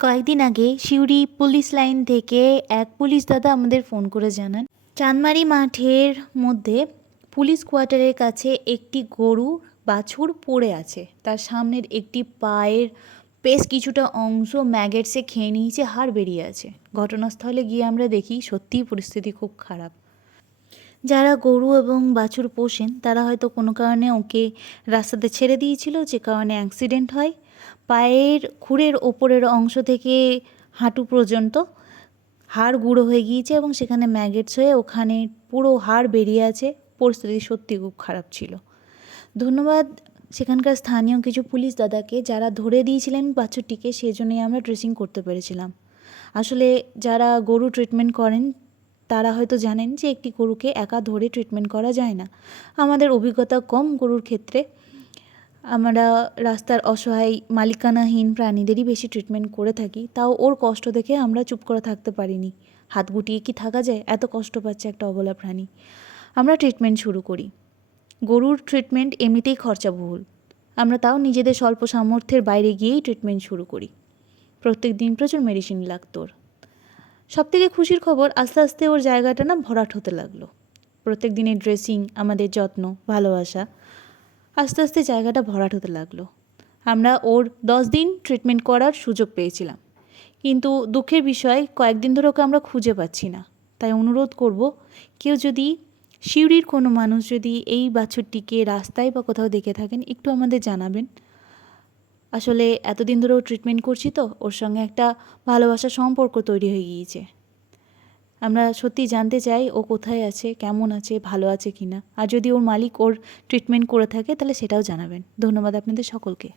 কয়েকদিন আগে Suri police line থেকে এক পুলিশ দাদা আমাদের ফোন করে জানান, চাঁদমারি মাঠের মধ্যে পুলিশ কোয়ার্টারের কাছে একটি গরু বাছুর পড়ে আছে। তার সামনের একটি পায়ের বেশ কিছুটা অংশ ম্যাগেটসে খেয়ে নিয়েছে, হাড় বেরিয়ে আছে। ঘটনাস্থলে গিয়ে আমরা দেখি সত্যিই পরিস্থিতি খুব খারাপ। যারা গরু এবং বাছুর পোষেন তারা হয়তো কোনো কারণে ওকে রাস্তাতে ছেড়ে দিয়েছিল, যে কারণে অ্যাক্সিডেন্ট হয়। পায়ের খুরের ওপরের অংশ থেকে হাঁটু পর্যন্ত হাড় গুঁড়ো হয়ে গিয়েছে এবং সেখানে ম্যাগেটস হয়ে ওখানে পুরো হাড় বেরিয়ে আছে। পরিস্থিতি সত্যি খুব খারাপ ছিল। ধন্যবাদ সেখানকার স্থানীয় কিছু পুলিশ দাদাকে, যারা ধরে দিয়েছিলেন বাছুরটিকে, সেই জন্যই আমরা ড্রেসিং করতে পেরেছিলাম। আসলে যারা গরু ট্রিটমেন্ট করেন তারা হয়তো জানেন যে একটি গরুকে একা ধরে ট্রিটমেন্ট করা যায় না। আমাদের অভিজ্ঞতা কম গরুর ক্ষেত্রে, আমরা রাস্তার অসহায় মালিকানাহীন প্রাণীদেরই বেশি ট্রিটমেন্ট করে থাকি। তাও ওর কষ্ট দেখে আমরা চুপ করে থাকতে পারিনি। হাত গুটিয়ে কি থাকা যায়? এত কষ্ট পাচ্ছে একটা অবলা প্রাণী। আমরা ট্রিটমেন্ট শুরু করি। গরুর ট্রিটমেন্ট এমনিতেই খরচাবহুল, আমরা তাও নিজেদের স্বল্প সামর্থ্যের বাইরে গিয়েই ট্রিটমেন্ট শুরু করি। প্রত্যেক দিন প্রচুর মেডিসিন লাগতো ওর। সবথেকে খুশির খবর, আস্তে আস্তে ওর জায়গাটা না ভরাট হতে লাগলো। প্রত্যেক দিনের ড্রেসিং, আমাদের যত্ন, ভালোবাসা, আস্তে আস্তে জায়গাটা ভরাট হতে লাগলো। আমরা ওর 10 দিন ট্রিটমেন্ট করার সুযোগ পেয়েছিলাম, কিন্তু দুঃখের বিষয় কয়েকদিন ধরে ওকে আমরা খুঁজে পাচ্ছি না। তাই অনুরোধ করব, কেউ যদি সিউড়ির কোনো মানুষ যদি এই বাছুরটিকে রাস্তায় বা কোথাও দেখে থাকেন, একটু আমাদের জানাবেন। আসলে এতদিন ধরেও ট্রিটমেন্ট করছি তো ওর সঙ্গে একটা ভালোবাসার সম্পর্ক তৈরি হয়ে গিয়েছে। আমরা সত্যি জানতে চাই ও কোথায় আছে, কেমন আছে, ভালো আছে কি না। আর যদি ওর মালিক ওর ট্রিটমেন্ট করে থাকে তাহলে সেটাও জানাবেন। ধন্যবাদ আপনাদের সকলকে।